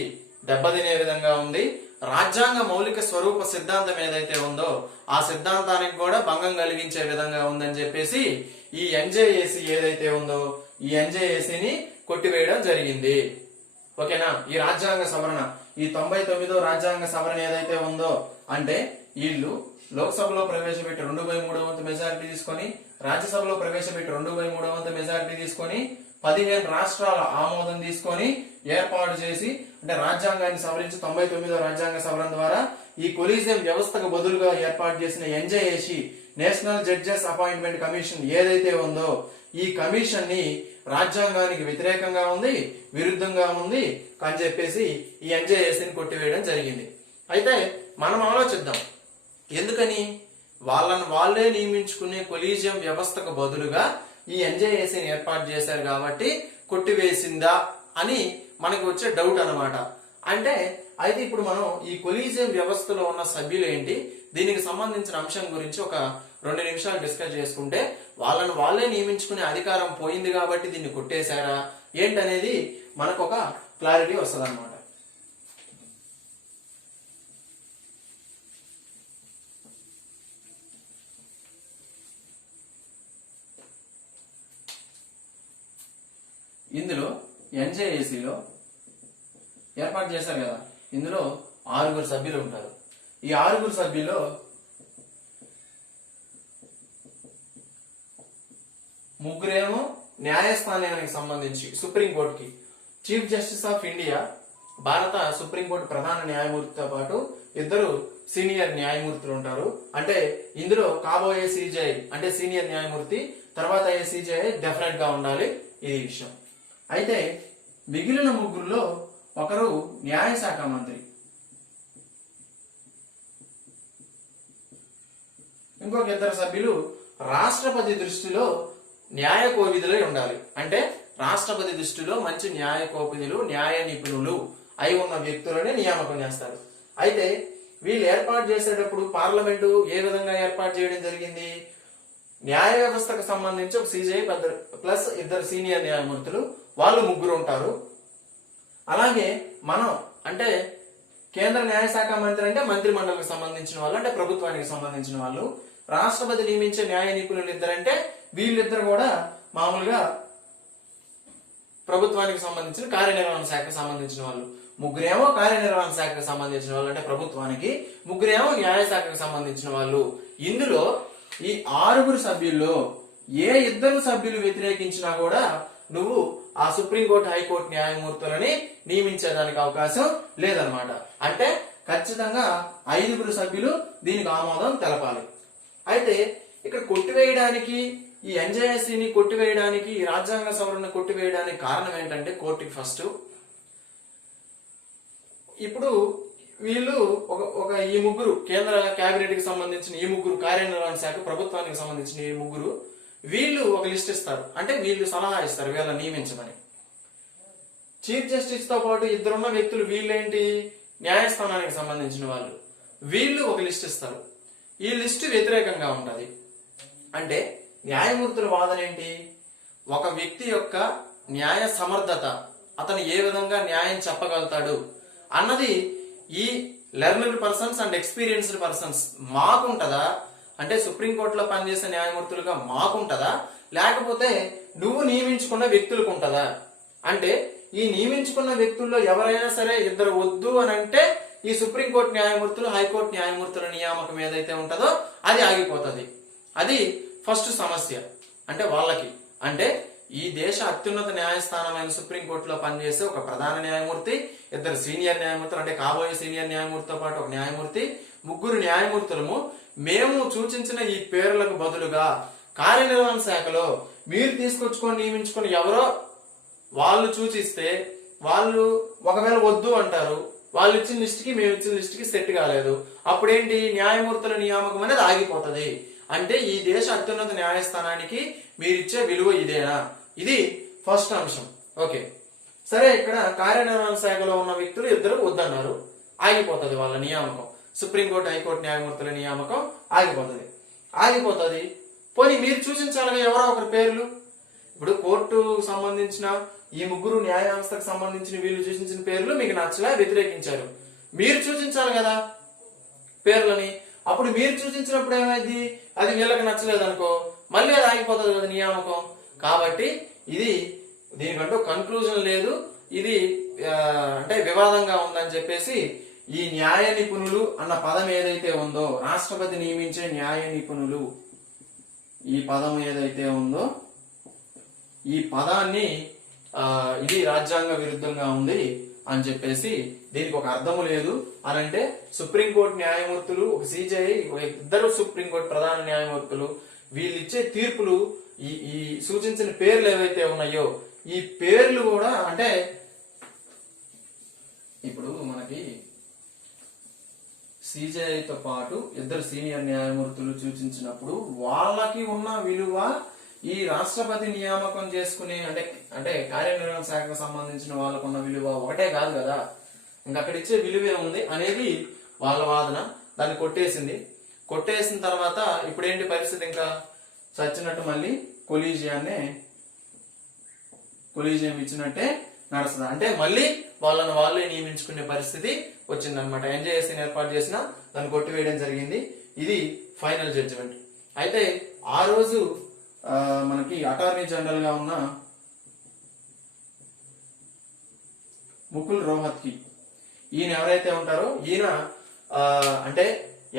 దెబ్బతినే విధంగా ఉంది. రాజ్యాంగ మౌలిక స్వరూప సిద్ధాంతం ఏదైతే ఉందో ఆ సిద్ధాంతానికి కూడా భంగం కలిగించే విధంగా ఉందని చెప్పేసి ఈ ఎన్జేఏసీ ఏదైతే ఉందో ఈ ఎన్జేఏసీని కొట్టివేయడం జరిగింది. ఓకేనా? ఈ రాజ్యాంగ సవరణ, ఈ 99వ రాజ్యాంగ సవరణ ఏదైతే ఉందో, అంటే వీళ్ళు లోక్సభలో ప్రవేశపెట్టి 2/3 వంతు మెజారిటీ తీసుకొని, రాజ్యసభలో ప్రవేశపెట్టి 2/3 వంతు మెజారిటీ తీసుకొని 15 రాష్ట్రాల ఆమోదం తీసుకొని ఏర్పాటు చేసి, అంటే రాజ్యాంగాన్ని సవరించి 99వ రాజ్యాంగ సవరణ ద్వారా ఈ కొలీజియం వ్యవస్థకు బదులుగా ఏర్పాటు చేసిన NJAC national judges appointment commission ఏదైతే ఉందో ఈ కమిషన్ ని రాజ్యాంగానికి వ్యతిరేకంగా ఉంది, విరుద్ధంగా ఉంది అని చెప్పేసి ఈ ఎన్జేఏసీని కొట్టివేయడం జరిగింది. అయితే మనం ఆలోచిద్దాం, ఎందుకని? వాళ్ళే నియమించుకునే కొలీజియం వ్యవస్థకు బదులుగా ఈ ఎన్జేఏసీని ఏర్పాటు చేశారు కాబట్టి కొట్టివేసిందా అని మనకు వచ్చే డౌట్ అన్నమాట. అంటే అయితే ఇప్పుడు మనం ఈ కొలీజియం వ్యవస్థలో ఉన్న సభ్యులు ఏంటి, దీనికి సంబంధించిన అంశం గురించి ఒక 2 నిమిషాలు డిస్కస్ చేసుకుంటే, వాళ్ళే నియమించుకునే అధికారం పోయింది కాబట్టి దీన్ని కొట్టేశారా ఏంటనేది మనకు ఒక క్లారిటీ వస్తుంది అన్నమాట. ఇందులో ఎన్జేఏసీలో ఏర్పాటు చేశారు కదా, ఇందులో 6 సభ్యులు ఉంటారు. ఈ 6 సభ్యుల్లో ముగ్గురేమో న్యాయస్థానానికి సంబంధించి సుప్రీంకోర్టుకి, చీఫ్ జస్టిస్ ఆఫ్ ఇండియా భారత సుప్రీంకోర్టు ప్రధాన న్యాయమూర్తితో పాటు 2 సీనియర్ న్యాయమూర్తులు ఉంటారు. అంటే ఇందులో కాబోయే సీజేఐ అంటే సీనియర్ న్యాయమూర్తి, తర్వాత అయ్యే సీజేఐ డెఫినెట్ గా ఉండాలి, ఇది విషయం. అయితే మిగిలిన ముగ్గురులో ఒకరు న్యాయశాఖ మంత్రి, ఇంకొక 2 సభ్యులు రాష్ట్రపతి దృష్టిలో న్యాయ కోవిదులై ఉండాలి. అంటే రాష్ట్రపతి దృష్టిలో మంచి న్యాయ కోవిదులు, న్యాయ నిపుణులు అయి ఉన్న వ్యక్తులని నియామకం చేస్తారు. అయితే వీళ్ళు ఏర్పాటు చేసేటప్పుడు పార్లమెంటు ఏ విధంగా ఏర్పాటు చేయడం జరిగింది? న్యాయ వ్యవస్థకు సంబంధించి ఒక సిజేఐ ప్లస్ 2 సీనియర్ న్యాయమూర్తులు, వాళ్ళు 3 ఉంటారు. అలాగే మనం అంటే కేంద్ర న్యాయశాఖ మంత్రి అంటే మంత్రి మండలికి సంబంధించిన వాళ్ళు, అంటే ప్రభుత్వానికి సంబంధించిన వాళ్ళు. రాష్ట్రపతి నియమించే న్యాయ నిపుణులు 2 అంటే వీళ్ళిద్దరు కూడా మామూలుగా ప్రభుత్వానికి సంబంధించిన కార్యనిర్వహణ శాఖకు సంబంధించిన వాళ్ళు. 3 కార్యనిర్వహణ శాఖకు సంబంధించిన వాళ్ళు అంటే ప్రభుత్వానికి, 3 న్యాయశాఖకు సంబంధించిన వాళ్ళు. ఇందులో ఈ 6 సభ్యుల్లో ఏ 2 సభ్యులు వ్యతిరేకించినా కూడా నువ్వు ఆ సుప్రీంకోర్టు హైకోర్టు న్యాయమూర్తులని నియమించేదానికి అవకాశం లేదనమాట. అంటే ఖచ్చితంగా 5 సభ్యులు దీనికి ఆమోదం తెలపాలి. అయితే ఇక్కడ కొట్టివేయడానికి, ఈ ఎన్జేఎస్సీని కొట్టివేయడానికి, ఈ రాజ్యాంగ సవరణ కొట్టివేయడానికి కారణం ఏంటంటే కోర్టుకి ఫస్ట్ ఇప్పుడు వీళ్ళు ఒక ఈ 3 కేంద్ర కేబినెట్ కి సంబంధించిన ఈ 3 కార్యనిర్వహణ శాఖ ప్రభుత్వానికి సంబంధించిన ఈ 3 వీళ్ళు ఒక లిస్ట్ ఇస్తారు. అంటే వీళ్ళు సలహా ఇస్తారు వీళ్ళని నియమించమని. చీఫ్ జస్టిస్ తో పాటు 2 ఉన్న వ్యక్తులు వీళ్ళేంటి, న్యాయస్థానానికి సంబంధించిన వాళ్ళు, వీళ్ళు ఒక లిస్ట్ ఇస్తారు. ఈ లిస్టు వ్యతిరేకంగా ఉంటది. అంటే న్యాయమూర్తుల వాదన ఏంటి? ఒక వ్యక్తి యొక్క న్యాయ సమర్థత, అతను ఏ విధంగా న్యాయం చెప్పగలుగుతాడు అన్నది ఈ learned persons and experienced persons మాకుంటదా, అంటే సుప్రీంకోర్టులో పనిచేసే న్యాయమూర్తులుగా మాకుంటదా, లేకపోతే నువ్వు నియమించుకున్న వ్యక్తులకు ఉంటదా? అంటే ఈ నియమించుకున్న వ్యక్తుల్లో ఎవరైనా సరే 2 వద్దు అని అంటే ఈ సుప్రీంకోర్టు న్యాయమూర్తులు, హైకోర్టు న్యాయమూర్తుల నియామకం ఏదైతే ఉంటుందో అది ఆగిపోతుంది. అది ఫస్ట్ సమస్య. అంటే వాళ్ళకి, అంటే ఈ దేశ అత్యున్నత న్యాయస్థానమైన సుప్రీంకోర్టులో పనిచేసే ఒక ప్రధాన న్యాయమూర్తి, 2 సీనియర్ న్యాయమూర్తులు, అంటే కాబోయే సీనియర్ న్యాయమూర్తితో పాటు ఒక న్యాయమూర్తి, 3 న్యాయమూర్తులము మేము సూచించిన ఈ పేర్లకు బదులుగా కార్యనిర్వహణ శాఖలో మీరు తీసుకొచ్చుకొని నియమించుకొని ఎవరో వాళ్ళు సూచిస్తే వాళ్ళు ఒకవేళ వద్దు అంటారు, వాళ్ళు ఇచ్చిన లిస్టుకి మేము ఇచ్చిన లిస్టుకి సెట్ కాలేదు, అప్పుడేంటి న్యాయమూర్తుల నియామకం అనేది ఆగిపోతుంది. అంటే ఈ దేశ అత్యున్నత న్యాయస్థానానికి మీరిచ్చే విలువ ఇదేనా? ఇది ఫస్ట్ అంశం. ఓకే, సరే. ఇక్కడ కార్యనిర్వహణ శాఖలో ఉన్న వ్యక్తులు 2 వద్దన్నారు, ఆగిపోతుంది వాళ్ళ నియామకం. సుప్రీంకోర్టు హైకోర్టు న్యాయమూర్తుల నియామకం ఆగిపోతుంది. పోనీ మీరు సూచించాలిగా ఎవరో ఒకరి పేర్లు. ఇప్పుడు కోర్టు సంబంధించిన ఈ 3 న్యాయ వ్యవస్థకు సంబంధించిన వీళ్ళు సూచించిన పేర్లు మీకు నచ్చలే, వ్యతిరేకించారు. మీరు సూచించాలి కదా పేర్లని. అప్పుడు మీరు సూచించినప్పుడు ఏమైంది, అది వీళ్ళకి నచ్చలేదు అనుకో, మళ్ళీ అది ఆగిపోతుంది కదా నియామకం. కాబట్టి ఇది దీనికంటూ కన్క్లూజన్ లేదు, ఇది అంటే వివాదంగా ఉందని చెప్పేసి ఈ న్యాయ నిపుణులు అన్న పదం ఏదైతే ఉందో, రాష్ట్రపతి నియమించే న్యాయ నిపుణులు ఈ పదం ఏదైతే ఉందో ఈ పదాన్ని ఇది రాజ్యాంగ విరుద్ధంగా ఉంది అని చెప్పేసి, దీనికి ఒక అర్థము లేదు అని అంటే సుప్రీంకోర్టు న్యాయమూర్తులు, ఒక సిజేఐ, 2 సుప్రీంకోర్టు ప్రధాన న్యాయమూర్తులు వీళ్ళు ఇచ్చే తీర్పులు, ఈ సూచించిన పేర్లు ఏవైతే ఉన్నాయో ఈ పేర్లు కూడా, అంటే ఇప్పుడు మనకి సిజేఐతో పాటు 2 సీనియర్ న్యాయమూర్తులు సూచించినప్పుడు వాళ్ళకి ఉన్న విలువ ఈ రాష్ట్రపతి నియామకం చేసుకునే అంటే కార్యనిర్వహణ శాఖకు సంబంధించిన వాళ్ళకున్న విలువ ఒకటే కాదు కదా, ఇంకా అక్కడ ఇచ్చే విలువే ఉంది అనేది వాళ్ళ వాదన. దాన్ని కొట్టేసిన తర్వాత ఇప్పుడు ఏంటి పరిస్థితి, ఇంకా చచ్చినట్టు మళ్ళీ కొలీజియం ఇచ్చినట్టే నడుస్తుంది. అంటే మళ్ళీ వాళ్ళని వాళ్ళే నియమించుకునే పరిస్థితి వచ్చిందనమాట. ఎన్జేఎస్సీని ఏర్పాటు చేసిన దాన్ని కొట్టివేయడం జరిగింది. ఇది ఫైనల్ జడ్జిమెంట్. అయితే ఆ రోజు మనకి అటార్నీ జనరల్ గా ఉన్న ముకుల్ రోహత్కి, ఈయన ఎవరైతే ఉంటారో ఈయన అంటే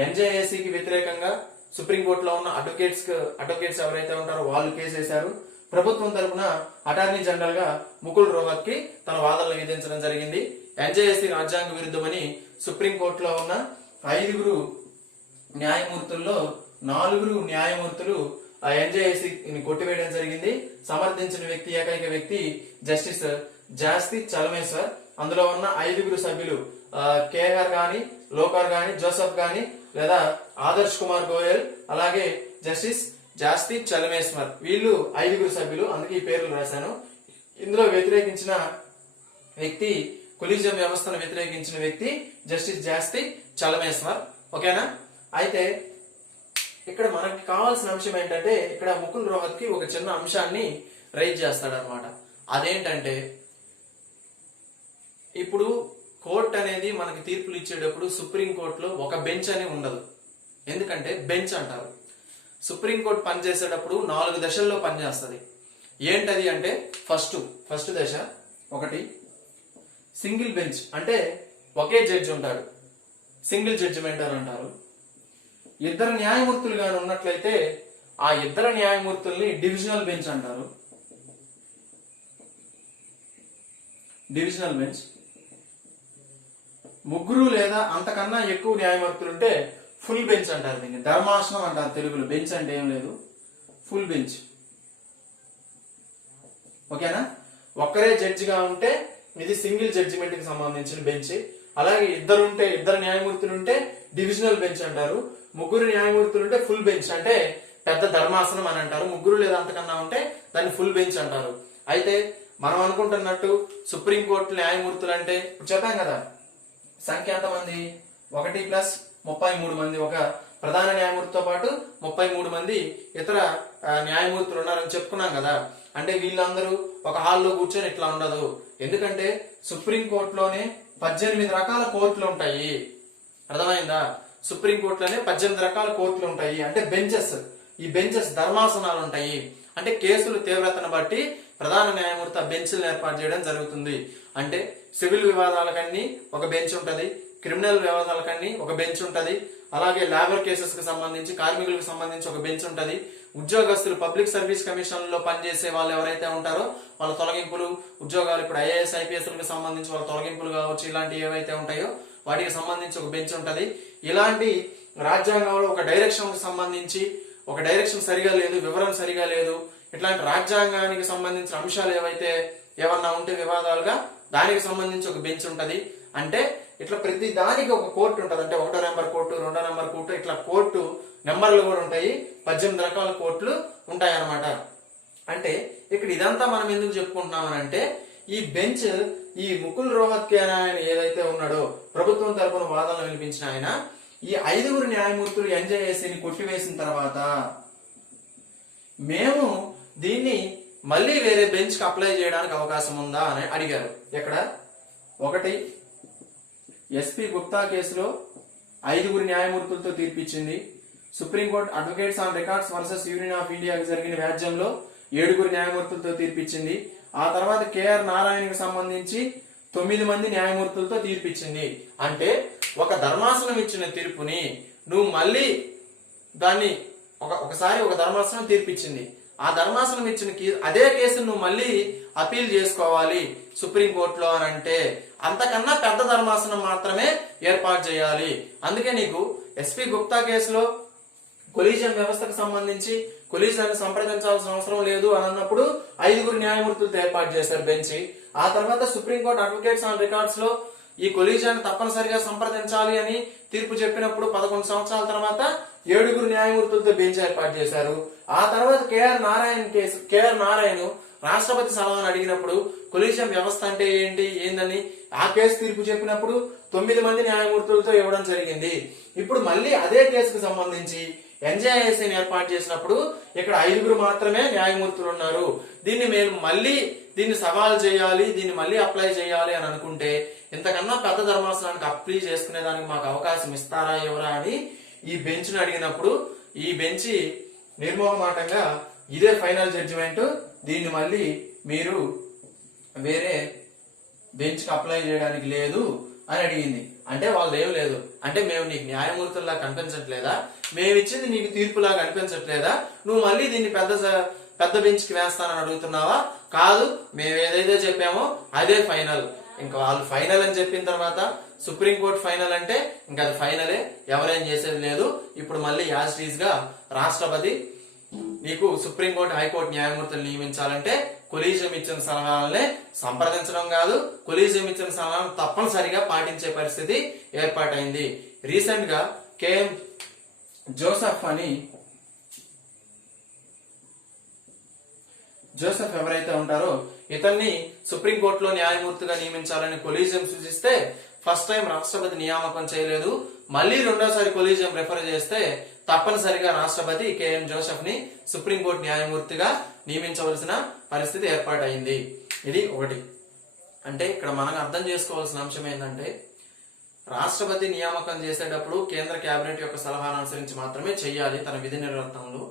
ఎన్జేఏసీకి వ్యతిరేకంగా సుప్రీంకోర్టులో ఉన్న అడ్వకేట్స్ ఎవరైతే ఉంటారో వాళ్ళు కేసు వేశారు. ప్రభుత్వం తరఫున అటార్నీ జనరల్ గా ముకుల్ రోహత్కి తన వాదనలు విధించడం జరిగింది. ఎన్జేఏసీ రాజ్యాంగ విరుద్ధమని సుప్రీంకోర్టులో ఉన్న 5 న్యాయమూర్తుల్లో 4 న్యాయమూర్తులు ఆ ఎన్జేఏసీని కొట్టివేయడం జరిగింది. సమర్థించిన వ్యక్తి, ఏకైక వ్యక్తి జస్టిస్ జాస్తి చలమేశ్వర్. అందులో ఉన్న 5 సభ్యులు కేఆర్ గాని, లోకార్ గాని, జోసెఫ్ గాని, లేదా ఆదర్శ్ కుమార్ గోయల్, అలాగే జస్టిస్ జాస్తి చలమేశ్వర్, వీళ్ళు 5 సభ్యులు, అందుకే ఈ పేర్లు రాశాను. ఇందులో వ్యతిరేకించిన వ్యక్తి, కొలీజియం వ్యవస్థను వ్యతిరేకించిన వ్యక్తి జస్టిస్ జాస్తి చలమేశ్వర్. ఓకేనా? అయితే ఇక్కడ మనకి కావాల్సిన అంశం ఏంటంటే, ఇక్కడ ముకుల్ రోహత్కి ఒక చిన్న అంశాన్ని రైజ్ చేస్తాడనమాట. అదేంటంటే, ఇప్పుడు కోర్ట్ అనేది మనకి తీర్పులు ఇచ్చేటప్పుడు సుప్రీం కోర్టులో ఒక బెంచ్ అని ఉండదు. ఎందుకంటే బెంచ్ అంటారు. సుప్రీం కోర్టు పనిచేసేటప్పుడు 4 దశల్లో పనిచేస్తుంది. ఏంటది అంటే, ఫస్ట్ దశ ఒకటి సింగిల్ బెంచ్, అంటే ఒకే జడ్జి ఉంటాడు, సింగిల్ జడ్జిమెంట్ అని అంటారు. 2 న్యాయమూర్తులు గాని ఉన్నట్లయితే ఆ 2 న్యాయమూర్తుల్ని డివిజనల్ బెంచ్ అంటారు. Divisional bench. 3 లేదా అంతకన్నా ఎక్కువ న్యాయమూర్తులుంటే ఫుల్ బెంచ్ అంటారు. దీన్ని ధర్మాసనం అంటారు తెలుగులో. బెంచ్ అంటే ఏం లేదు, ఫుల్ బెంచ్. ఓకేనా? ఒక్కరే జడ్జిగా ఉంటే ఇది సింగిల్ జడ్జిమెంట్ కి సంబంధించిన బెంచ్. అలాగే 2 న్యాయమూర్తులు ఉంటే డివిజనల్ బెంచ్ అంటారు. 3 న్యాయమూర్తులు ఉంటే ఫుల్ బెంచ్, అంటే పెద్ద ధర్మాసనం అని అంటారు. 3 లేదా అంతకన్నా ఉంటే దాన్ని ఫుల్ బెంచ్ అంటారు. అయితే మనం అనుకుంటున్నట్టు సుప్రీంకోర్టు న్యాయమూర్తులు అంటే ఇప్పుడు చెప్పాం కదా, సంఖ్య ఎంతమంది? 1+33 మంది. ఒక ప్రధాన న్యాయమూర్తితో పాటు 33 మంది ఇతర న్యాయమూర్తులు ఉన్నారని చెప్పుకున్నాం కదా. అంటే వీళ్ళందరూ ఒక హాల్లో కూర్చొని ఇట్లా ఉండదు. ఎందుకంటే సుప్రీంకోర్టులోనే 18 రకాల కోర్టులు ఉంటాయి. అర్థమైందా? సుప్రీంకోర్టులోనే 18 రకాల కోర్టులు ఉంటాయి. అంటే బెంచెస్, ఈ బెంచెస్ ధర్మాసనాలు ఉంటాయి. అంటే కేసులు తీవ్రతను బట్టి ప్రధాన న్యాయమూర్తి ఆ బెంచ్లను ఏర్పాటు చేయడం జరుగుతుంది. అంటే సివిల్ వివాదాలకన్నీ ఒక బెంచ్ ఉంటది, క్రిమినల్ వివాదాలకన్నీ ఒక బెంచ్ ఉంటది, అలాగే లేబర్ కేసెస్ కి సంబంధించి, కార్మికులకు సంబంధించి ఒక బెంచ్ ఉంటది. ఉద్యోగస్తులు పబ్లిక్ సర్వీస్ కమిషన్ లో పనిచేసే వాళ్ళు ఎవరైతే ఉంటారో వాళ్ళ తొలగింపులు, ఉద్యోగాలు, ఇప్పుడు ఐఏఎస్ ఐపీఎస్ లకు సంబంధించి వాళ్ళ తొలగింపులు కావచ్చు, ఇలాంటివి ఏవైతే ఉంటాయో వాటికి సంబంధించి ఒక బెంచ్ ఉంటది. ఇలాంటి రాజ్యాంగంలో ఒక డైరెక్షన్ కు సంబంధించి, ఒక డైరెక్షన్ సరిగా లేదు, వివరణ సరిగా లేదు, ఇట్లాంటి రాజ్యాంగానికి సంబంధించిన అంశాలు ఏమన్నా ఉంటే వివాదాలుగా దానికి సంబంధించి ఒక బెంచ్ ఉంటది. అంటే ఇట్లా ప్రతి దానికి ఒక కోర్టు ఉంటది. అంటే 1వ నెంబర్ కోర్టు, 2వ నెంబర్ కోర్టు, ఇట్లా కోర్టు నెంబర్లు కూడా ఉంటాయి. 18 రకాల కోర్టులు ఉంటాయి అన్నమాట. అంటే ఇక్కడ ఇదంతా మనం ఎందుకు చెప్పుకుంటున్నాం అంటే, ఈ బెంచ్, ఈ ముకుల్ రోహత్కి ఆయన ఏదైతే ఉన్నాడో, ప్రభుత్వం తరపున వాదనలు వినిపించిన ఆయన, ఈ 5 న్యాయమూర్తులు ఎన్జేఏసీని కొట్టివేసిన తర్వాత మేము దీన్ని మళ్ళీ వేరే బెంచ్ కి అప్లై చేయడానికి అవకాశం ఉందా అని అడిగారు. ఎక్కడ? 1 ఎస్పీ గుప్తా కేసులో 5 న్యాయమూర్తులతో తీర్పిచ్చింది. Supreme court advocates on records versus union of ఇండియాకి జరిగిన వ్యాజ్యంలో 7 న్యాయమూర్తులతో తీర్పిచ్చింది. ఆ తర్వాత కేఆర్ నారాయణకి సంబంధించి 9 మంది న్యాయమూర్తులతో తీర్పిచ్చింది. అంటే ఒక ధర్మాసనం ఇచ్చిన తీర్పుని నువ్వు మళ్ళీ దాన్ని ఒకసారి ఒక ధర్మాసనం తీర్పిచ్చింది, ఆ ధర్మాసనం ఇచ్చిన అదే కేసును నువ్వు మళ్ళీ అపీల్ చేసుకోవాలి సుప్రీంకోర్టులో అని అంటే అంతకన్నా పెద్ద ధర్మాసనం మాత్రమే ఏర్పాటు చేయాలి. అందుకే నీకు ఎస్పీ గుప్తా కేసులో కొలీజియం వ్యవస్థకు సంబంధించి కొలీజియాన్ని సంప్రదించాల్సిన అవసరం లేదు అని అన్నప్పుడు 5 న్యాయమూర్తులతో ఏర్పాటు చేశారు బెంచ్. ఆ తర్వాత సుప్రీంకోర్టు అడ్వకేట్స్ ఆన్ రికార్డ్స్ లో ఈ కొలీజియాన్ని తప్పనిసరిగా సంప్రదించాలి అని తీర్పు చెప్పినప్పుడు 11 సంవత్సరాల తర్వాత 7 న్యాయమూర్తులతో బెంచ్ ఏర్పాటు చేశారు. ఆ తర్వాత కేఆర్ నారాయణ రాష్ట్రపతి సలహాను అడిగినప్పుడు కొలీజియం వ్యవస్థ అంటే ఏందని ఆ కేసు తీర్పు చెప్పినప్పుడు 9 మంది న్యాయమూర్తులతో ఇవ్వడం జరిగింది. ఇప్పుడు మళ్ళీ అదే కేసుకు సంబంధించి ఎన్జేఐసీని ఏర్పాటు చేసినప్పుడు ఇక్కడ 5 మాత్రమే న్యాయమూర్తులు ఉన్నారు. దీన్ని సవాల్ చేయాలి, దీన్ని మళ్ళీ అప్లై చేయాలి అని అనుకుంటే ఇంతకన్నా పెద్ద ధర్మాసనానికి అప్లై చేసుకునే దానికి మాకు అవకాశం ఇస్తారా ఎవరా అని ఈ బెంచ్ ని అడిగినప్పుడు ఈ బెంచ్ నిర్మోహమాటంగా ఇదే ఫైనల్ జడ్జిమెంట్, దీన్ని మళ్ళీ మీరు వేరే బెంచ్ కి అప్లై చేయడానికి లేదు అని అడిగింది. అంటే వాళ్ళు ఏం లేదు అంటే, మేము నీకు న్యాయమూర్తుల్లా కనిపించట్లేదా, మేము ఇచ్చింది నీకు తీర్పులాగా అనిపించట్లేదా, నువ్వు మళ్ళీ దీన్ని పెద్ద బెంచ్ కి వేస్తానని అడుగుతున్నావా? కాదు, మేము ఏదైతే చెప్పామో అదే ఫైనల్. ఇంకా వాళ్ళు ఫైనల్ అని చెప్పిన తర్వాత సుప్రీంకోర్టు ఫైనల్ అంటే ఇంకా అది ఫైనలే, ఎవరేం చేసేది లేదు. ఇప్పుడు మళ్ళీ యాజ్ టీజ్ గా రాష్ట్రపతి నీకు సుప్రీంకోర్టు హైకోర్టు న్యాయమూర్తులు నియమించాలంటే కొలీజియం ఇచ్చిన సలహాలనే సంప్రదించడం కాదు, కొలీజియం ఇచ్చిన సలహాలను తప్పనిసరిగా పాటించే పరిస్థితి ఏర్పాటైంది. రీసెంట్ గా కేఎం జోసెఫ్ అని జోసెఫ్ ఎవరైతే ఉంటారో ఇతన్ని సుప్రీంకోర్టులో న్యాయమూర్తిగా నియమించాలని కొలీజియం సూచిస్తే ఫస్ట్ టైం రాష్ట్రపతి నియామకం చేయలేదు. మళ్ళీ రెండోసారి కొలీజియం రెఫర్ చేస్తే తప్పనిసరిగా రాష్ట్రపతి కేఎం జోసెఫ్ ని సుప్రీంకోర్టు న్యాయమూర్తిగా నియమించవలసిన పరిస్థితి ఏర్పాటైంది. ఇది ఒకటి. అంటే ఇక్కడ మనం అర్థం చేసుకోవాల్సిన అంశం ఏంటంటే రాష్ట్రపతి నియామకం చేసేటప్పుడు కేంద్ర కేబినెట్ యొక్క సలహాను అనుసరించి మాత్రమే చెయ్యాలి తన విధి నిర్వర్తనలో.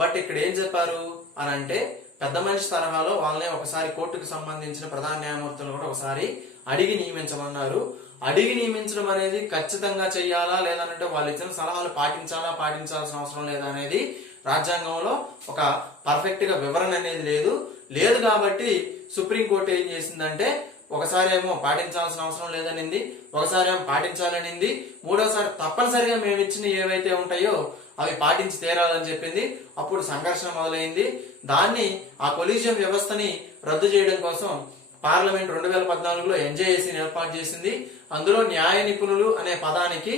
బట్ ఇక్కడ ఏం చెప్పారు అని అంటే పెద్ద మనిషి తరహాలో వాళ్ళనే ఒకసారి కోర్టుకు సంబంధించిన ప్రధాన న్యాయమూర్తులను కూడా ఒకసారి అడిగి నియమించమన్నారు. అడిగి నియమించడం అనేది ఖచ్చితంగా చెయ్యాలా లేదంటే వాళ్ళు ఇచ్చిన సలహాలు పాటించాల్సిన అవసరం లేదా అనేది రాజ్యాంగంలో ఒక పర్ఫెక్ట్ గా వివరణ అనేది లేదు కాబట్టి సుప్రీంకోర్టు ఏం చేసిందంటే ఒకసారి ఏమో పాటించాల్సిన అవసరం లేదనింది, ఒకసారి ఏమో పాటించాలనింది, మూడోసారి తప్పనిసరిగా మేము ఇచ్చిన ఏవైతే ఉంటాయో అవి పాటించి తీరాలని చెప్పింది. అప్పుడు సంఘర్షణ మొదలైంది. దాన్ని ఆ కొలీజియం వ్యవస్థని రద్దు చేయడం కోసం పార్లమెంట్ 2014లో ఎన్జేఏసీని ఏర్పాటు చేసింది. అందులో న్యాయ నిపుణులు అనే పదానికి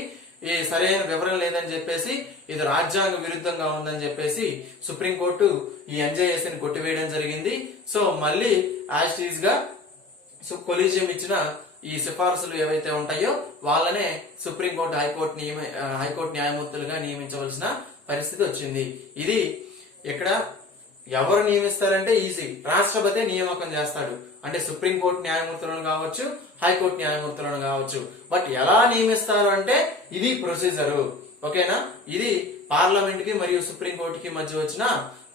ఈ సరైన వివరణ లేదని చెప్పేసి ఇది రాజ్యాంగ విరుద్ధంగా ఉందని చెప్పేసి సుప్రీంకోర్టు ఈ ఎన్జేఏసీని కొట్టివేయడం జరిగింది. సో మళ్ళీ యాజ్ టీజ్ గా కొలీజియం ఇచ్చిన ఈ సిఫార్సులు ఏవైతే ఉంటాయో వాళ్ళనే సుప్రీంకోర్టు హైకోర్టు న్యాయమూర్తులుగా నియమించవలసిన పరిస్థితి వచ్చింది. ఇది ఇక్కడ ఎవరు నియమిస్తారంటే ఈజీ, రాష్ట్రపతి నియామకం చేస్తాడు. అంటే సుప్రీంకోర్టు న్యాయమూర్తులను కావచ్చు, హైకోర్టు న్యాయమూర్తులను కావచ్చు. బట్ ఎలా నియమిస్తారు అంటే ఇది ప్రొసీజరు. ఓకేనా? ఇది పార్లమెంట్ కి మరియు సుప్రీంకోర్టుకి మధ్య వచ్చిన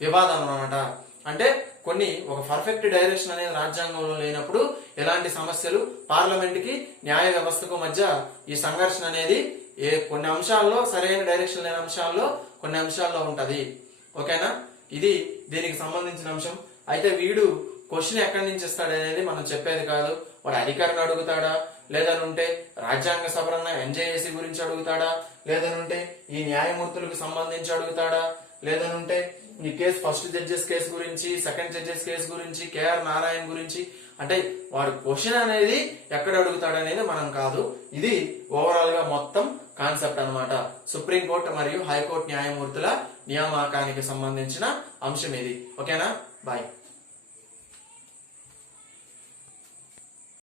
వివాదం అన్నమాట. అంటే ఒక పర్ఫెక్ట్ డైరెక్షన్ అనేది రాజ్యాంగంలో లేనప్పుడు ఎలాంటి సమస్యలు పార్లమెంట్ కి న్యాయ వ్యవస్థకు మధ్య ఈ సంఘర్షణ అనేది కొన్ని అంశాల్లో సరైన డైరెక్షన్ లేని అంశాల్లో కొన్ని అంశాల్లో ఉంటది. ఓకేనా? ఇది దీనికి సంబంధించిన అంశం. అయితే వీడు క్వశ్చన్ ఎక్కడి నుంచి ఇస్తాడు అనేది మనం చెప్పేది కాదు. వాడు అధికారిని అడుగుతాడా, లేదనుంటే రాజ్యాంగ సవరణ ఎన్జేఏసీ గురించి అడుగుతాడా, లేదనుంటే ఈ న్యాయమూర్తులకు సంబంధించి అడుగుతాడా, లేదనుంటే ఈ కేసు ఫస్ట్ జడ్జెస్ కేసు గురించి, సెకండ్ జడ్జెస్ కేసు గురించి, కేఆర్ నారాయణ గురించి. అంటే వాడు క్వశ్చన్ అనేది ఎక్కడ అడుగుతాడు అనేది మనం కాదు. ఇది ఓవరాల్ గా మొత్తం కాన్సెప్ట్ అన్నమాట. సుప్రీంకోర్టు మరియు హైకోర్టు న్యాయమూర్తుల నియామకానికి సంబంధించిన అంశం ఇది. ఓకేనా? బాయ్.